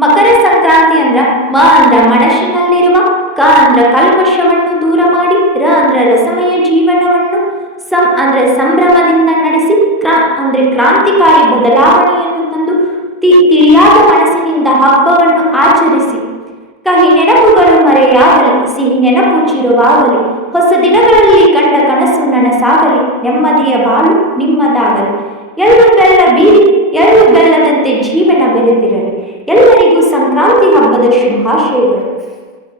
ಮಕರ ಸಂಕ್ರಾಂತಿ ಅಂದ್ರ ಮ ಅಂದ್ರ ಮನಸ್ಸಿನಲ್ಲಿರುವ, ಕ ಅಂದ್ರ ಕಲ್ಮಶವನ್ನು ದೂರ ಮಾಡಿ, ರ ಅಂದ್ರ ರಸಮಯ ಜೀವನವನ್ನು, ಸಂ ಅಂದ್ರೆ ಸಂಭ್ರಮದಿಂದ ನಡೆಸಿ, ಕ್ರ ಅಂದ್ರೆ ಕ್ರಾಂತಿಕಾರಿ ಬದಲಾವಣೆಯನ್ನು ತಂದು, ತಿಳಿಯಾದ ಮನಸ್ಸಿನಿಂದ ಹಬ್ಬವನ್ನು ಆಚರಿಸಿ. ಕಹಿ ನೆನಪುಗಳು ಮರೆಯಾಗಲಿ, ಸಿಹಿ ನೆನಪು ಚಿರುವಾಗಲಿ, ಹೊಸ ದಿನಗಳಲ್ಲಿ ಕಂಡ ಕನಸು ನನಸಾಗಲಿ, ನೆಮ್ಮದಿಯ ಬಾಳು ನಿಮ್ಮದಾಗಲಿ. ಎಳ್ಳು ಬೆಲ್ಲ ಬೀರಿ ಎಳ್ಳು ಬೆಲ್ಲದಂತೆ ಜೀವನ ಬೆರೆತಿರಲಿ. ಎಲ್ಲರಿಗೂ ಸಂಕ್ರಾಂತಿ ಹಬ್ಬದ ಶುಭಾಶಯಗಳು.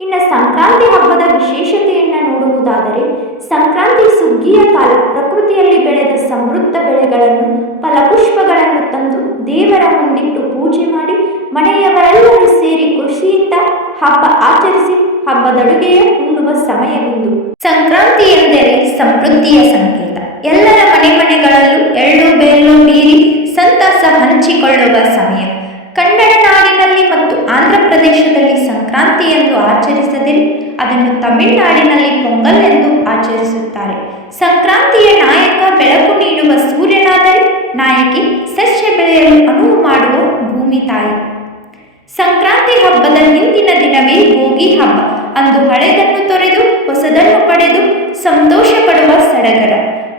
ಇನ್ನು ಸಂಕ್ರಾಂತಿ ಹಬ್ಬದ ವಿಶೇಷತೆಯನ್ನು ನೋಡುವುದಾದರೆ, ಸಂಕ್ರಾಂತಿ ಸುಗ್ಗಿಯ ಕಾಲ. ಪ್ರಕೃತಿಯಲ್ಲಿ ಬೆಳೆದ ಸಮೃದ್ಧ ಬೆಳೆಗಳನ್ನು, ಫಲಪುಷ್ಪಗಳನ್ನು ತಂದು ದೇವರ ಮುಂದಿಟ್ಟು ಪೂಜೆ ಮಾಡಿ, ಮನೆಯವರೆಲ್ಲರೂ ಸೇರಿ ಖುಷಿಯಿಂದ ಹಬ್ಬ ಆಚರಿಸಿ ಹಬ್ಬದಡುಗೆಯ ಉಣ್ಣುವ ಸಮಯವಿಂದು. ಸಂಕ್ರಾಂತಿ ಎಂದರೆ ಸಮೃದ್ಧಿಯ ಸಂಕೇತ. ಎಲ್ಲರ ಮನೆಗಳಲ್ಲೂ ಎಳ್ಳು ಬೆಲ್ಲು ಬೀರಿ ಸಂತಸ ಹಂಚಿಕೊಳ್ಳುವ ಸಮಯ. ಕನ್ನಡ ನಾಡಿನಲ್ಲಿ ಮತ್ತು ಆಂಧ್ರ ಪ್ರದೇಶದಲ್ಲಿ ಸಂಕ್ರಾಂತಿಯೆಂದು ಆಚರಿಸದಿರಿ, ಅದನ್ನು ತಮಿಳುನಾಡಿನಲ್ಲಿ ಪೊಂಗಲ್ ಎಂದು ಆಚರಿಸುತ್ತಾರೆ. ಸಂಕ್ರಾಂತಿಯ ನಾಯಕ ಬೆಳಕು ನೀಡುವ ಸೂರ್ಯನಾದರೆ, ನಾಯಕಿ ಸಸ್ಯ ಬೆಳೆಯಲು ಅನುವು ಮಾಡುವ ಭೂಮಿ ತಾಯಿ. ಸಂಕ್ರಾಂತಿ ಹಬ್ಬದ ಹಿಂದಿನ ದಿನವೇ ಭೋಗಿ ಹಬ್ಬ. ಅಂದು ಹಳೆದನ್ನು ತೊರೆದು ಹೊಸದನ್ನು ಪಡೆದು ಸಂತೋಷ ಪಡುವ ಸಡಗರ.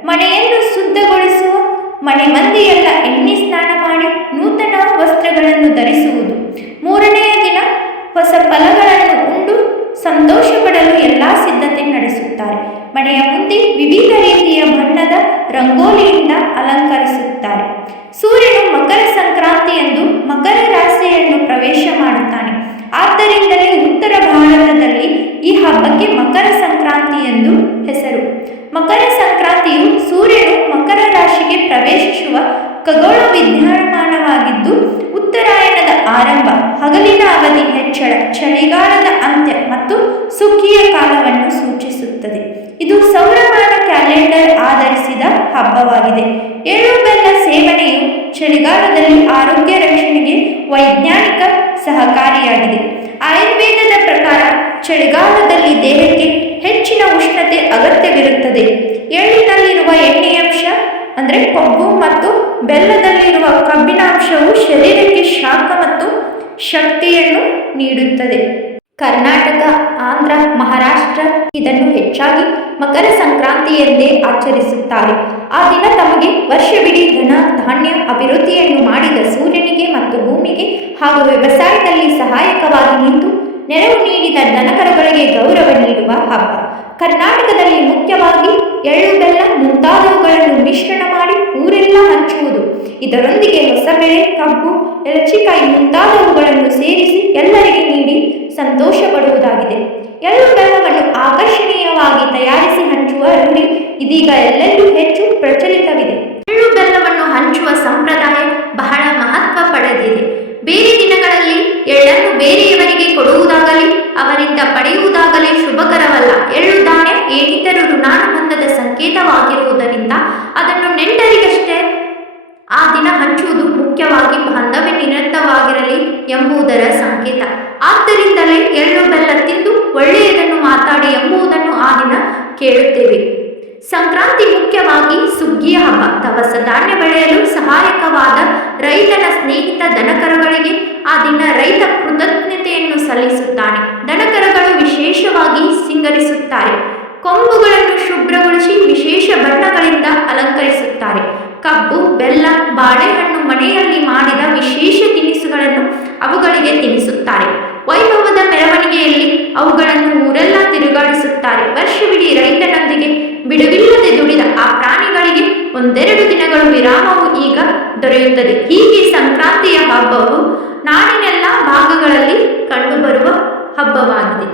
ಮನೆಯನ್ನು ಶುದ್ಧಗೊಳಿಸುವ, ಮನೆ ಮಂದಿಯೆಲ್ಲ ಎಣ್ಣೆ ಸ್ನಾನ ಮಾಡಿ ನೂತನ ವಸ್ತ್ರಗಳನ್ನು ಧರಿಸುವುದು. ಮೂರನೆಯ ದಿನ ಹೊಸ ಫಲಗಳನ್ನು ಉಂಡು ಸಂತೋಷ ಪಡಲು ಎಲ್ಲ ಸಿದ್ಧತೆ ನಡೆಸುತ್ತಾರೆ. ಮನೆಯ ಮುಂದೆ ವಿವಿಧ ರೀತಿಯ ಬಣ್ಣದ ರಂಗೋಲಿಯಿಂದ ಅಲಂಕರಿಸುತ್ತಾರೆ. ಸೂರ್ಯನು ಮಕರ ಸಂಕ್ರಾಂತಿಯಂದು ಮಕರ ರಾಶಿಯನ್ನು ಪ್ರವೇಶ ಮಾಡುತ್ತಾನೆ. ಆದ್ದರಿಂದಲೇ ಉತ್ತರ ಭಾರತದಲ್ಲಿ ಈ ಹಬ್ಬಕ್ಕೆ ಮಕರ ಸಂಕ್ರಾಂತಿ ಎಂದು ಹೆಸರು. ಮಕರ ಸಂಕ್ರಾಂತಿಯು ಸೂರ್ಯನು ಮಕರ ರಾಶಿಗೆ ಪ್ರವೇಶಿಸುವ ಖಗೋಳ ವಿದ್ಯಮಾನವಾಗಿದ್ದು, ಉತ್ತರಾಯಣದ ಆರಂಭ, ಹಗಲಿನ ಅವಧಿ ಹೆಚ್ಚಳ, ಚಳಿಗಾಲದ ಅಂತ್ಯ ಮತ್ತು ಸುಗ್ಗಿಯ ಕಾಲವನ್ನು ಸೂಚಿಸುತ್ತದೆ. ಇದು ಸೌರಮಾನ ಕ್ಯಾಲೆಂಡರ್ ಆಧರಿಸಿದ ಹಬ್ಬವಾಗಿದೆ. ಎಳ್ಳು ಬೆಲ್ಲ ಸೇವನೆಯು ಚಳಿಗಾಲದಲ್ಲಿ ಆರೋಗ್ಯ ರಕ್ಷಣೆಗೆ ವೈಜ್ಞಾನಿಕ ಸಹಕಾರಿಯಾಗಿದೆ. ಆಯುರ್ವೇದದ ಪ್ರಕಾರ ಚಳಿಗಾಲದಲ್ಲಿ ದೇಹಕ್ಕೆ ಹೆಚ್ಚಿನ ಉಷ್ಣತೆ ಅಗತ್ಯವಿರುತ್ತದೆ. ಎಳ್ಳಿನಲ್ಲಿರುವ ಎಣ್ಣೆಯಂಶ ಅಂದರೆ ಕೊಬ್ಬು ಮತ್ತು ಬೆಲ್ಲದಲ್ಲಿರುವ ಕಬ್ಬಿನಾಂಶವು ಶರೀರಕ್ಕೆ ಶಾಖ ಮತ್ತು ಶಕ್ತಿಯನ್ನು ನೀಡುತ್ತದೆ. ಕರ್ನಾಟಕ, ಆಂಧ್ರ, ಮಹಾರಾಷ್ಟ್ರ ಇದನ್ನು ಹೆಚ್ಚಾಗಿ ಮಕರ ಸಂಕ್ರಾಂತಿ ಎಂದೇ ಆಚರಿಸುತ್ತಾರೆ. ಆ ದಿನ ತಮಗೆ ವರ್ಷವಿಡೀ ಧನ ಧಾನ್ಯ ಅಭಿವೃದ್ಧಿಯನ್ನು ಮಾಡಿದ ಸೂರ್ಯನಿಗೆ ಮತ್ತು ಭೂಮಿಗೆ ಹಾಗೂ ವ್ಯವಸಾಯದಲ್ಲಿ ಸಹಾಯಕವಾಗಿ ನಿಂತು ನೆರವು ನೀಡಿದ ದನಕರುಗಳಿಗೆ ಗೌರವ ನೀಡುವ ಹಬ್ಬ. ಕರ್ನಾಟಕದಲ್ಲಿ ಮುಖ್ಯವಾಗಿ ಎಳ್ಳು ಬೆಲ್ಲ ಮುಂತಾದವುಗಳನ್ನು ಮಿಶ್ರಣ ಮಾಡಿ ಊರೆಲ್ಲ ಹಂಚುವುದು. ಇದರೊಂದಿಗೆ ಹೊಸ ಬೆಳೆ, ಕಬ್ಬು, ಎಲಚಿಕಾಯಿ ಮುಂತಾದವುಗಳನ್ನು ಸೇರಿಸಿ ಎಲ್ಲರಿಗೆ ನೀಡಿ ಸಂತೋಷ ಪಡುವುದಾಗಿದೆ. ಎಳ್ಳು ಬೆಲ್ಲವನ್ನು ಆಕರ್ಷಣೀಯವಾಗಿ ತಯಾರಿಸಿ ಹಂಚುವ ರೂಢಿ ಇದೀಗ ಎಲ್ಲೆಲ್ಲೂ ಹೆಚ್ಚು ಪ್ರಚಲಿತವಿದೆ. ಎಳ್ಳು ಬೆಲ್ಲವನ್ನು ಹಂಚುವ ಸಂಪ್ರದಾಯ ಬಹಳ ಮಹತ್ವ ಪಡೆದಿದೆ. ಬೇರೆ ದಿನಗಳಲ್ಲಿ ಎಳ್ಳನ್ನು ಬೇರೆಯವರಿಗೆ ಕೊಡುವುದಾಗಲಿ ಅವರಿಂದ ಪಡೆಯುವುದಾಗಲಿ ಶುಭಕರವಲ್ಲ. ಎಳ್ಳು ಧಾನ್ಯ ಏನಿದ್ದರೂ ಋಣಾನುಬಂಧದ ಸಂಕೇತವಾಗಿರುವುದರಿಂದ ಅದನ್ನು ನೆಂಟರಿಗಷ್ಟೇ ಆ ದಿನ ಹಂಚುವುದು ಮುಖ್ಯವಾಗಿ ಬಾಂಧವ್ಯ ನಿರಂತರವಾಗಿರಲಿ ಎಂಬುದರ ಸಂಕೇತ. ಆದ್ದರಿಂದಲೇ ಎಳ್ಳು ಬೆಲ್ಲ ತಿಂದು ಒಳ್ಳೆಯದನ್ನು ಮಾತಾಡಿ ಎಂಬುದನ್ನು ಆ ದಿನ ಕೇಳುತ್ತೇವೆ. ಸಂಕ್ರಾಂತಿ ಮುಖ್ಯವಾಗಿ ಸುಗ್ಗಿಯ ಹಬ್ಬ. ದವಸ ಧಾನ್ಯ ಬೆಳೆಯಲು ಸಹಾಯಕವಾದ ರೈತನ ಸ್ನೇಹಿತ ದನಕರುಗಳಿಗೆ ಆ ದಿನ ರೈತ ಕೃತಜ್ಞತೆಯನ್ನು ಸಲ್ಲಿಸುತ್ತಾನೆ. ದನಕರುಗಳು ವಿಶೇಷವಾಗಿ ಸಿಂಗರಿಸುತ್ತಾರೆ. ಕೊಂಬುಗಳನ್ನು ಶುಭ್ರಗೊಳಿಸಿ ವಿಶೇಷ ಬಣ್ಣಗಳಿಂದ ಅಲಂಕರಿಸುತ್ತಾರೆ. ಕಬ್ಬು, ಬೆಲ್ಲ, ಬಾಳೆಹಣ್ಣು ಮನೆಯಲ್ಲಿ ಮಾಡಿದ ವಿಶೇಷ ತಿನಿಸುಗಳನ್ನು ಅವುಗಳಿಗೆ ತಿನ್ನಿಸುತ್ತಾರೆ. ವೈಭವದ ಮೆರವಣಿಗೆಯಲ್ಲಿ ಅವುಗಳನ್ನು ಊರೆಲ್ಲ ತಿರುಗಾಡಿಸುತ್ತಾರೆ. ವರ್ಷವಿಡೀ ರೈತನೊಂದಿಗೆ ಬಿಡುವಿಲ್ಲದೆ ದುಡಿದ ಆ ಪ್ರಾಣಿಗಳಿಗೆ ಒಂದೆರಡು ದಿನಗಳು ವಿರಾಮವು ಈಗ ದೊರೆಯುತ್ತದೆ. ಹೀಗೆ ಸಂಕ್ರಾಂತಿಯ ಹಬ್ಬವು ನಾಡಿನೆಲ್ಲ ಭಾಗಗಳಲ್ಲಿ ಕಂಡುಬರುವ ಹಬ್ಬವಾಗಿದೆ.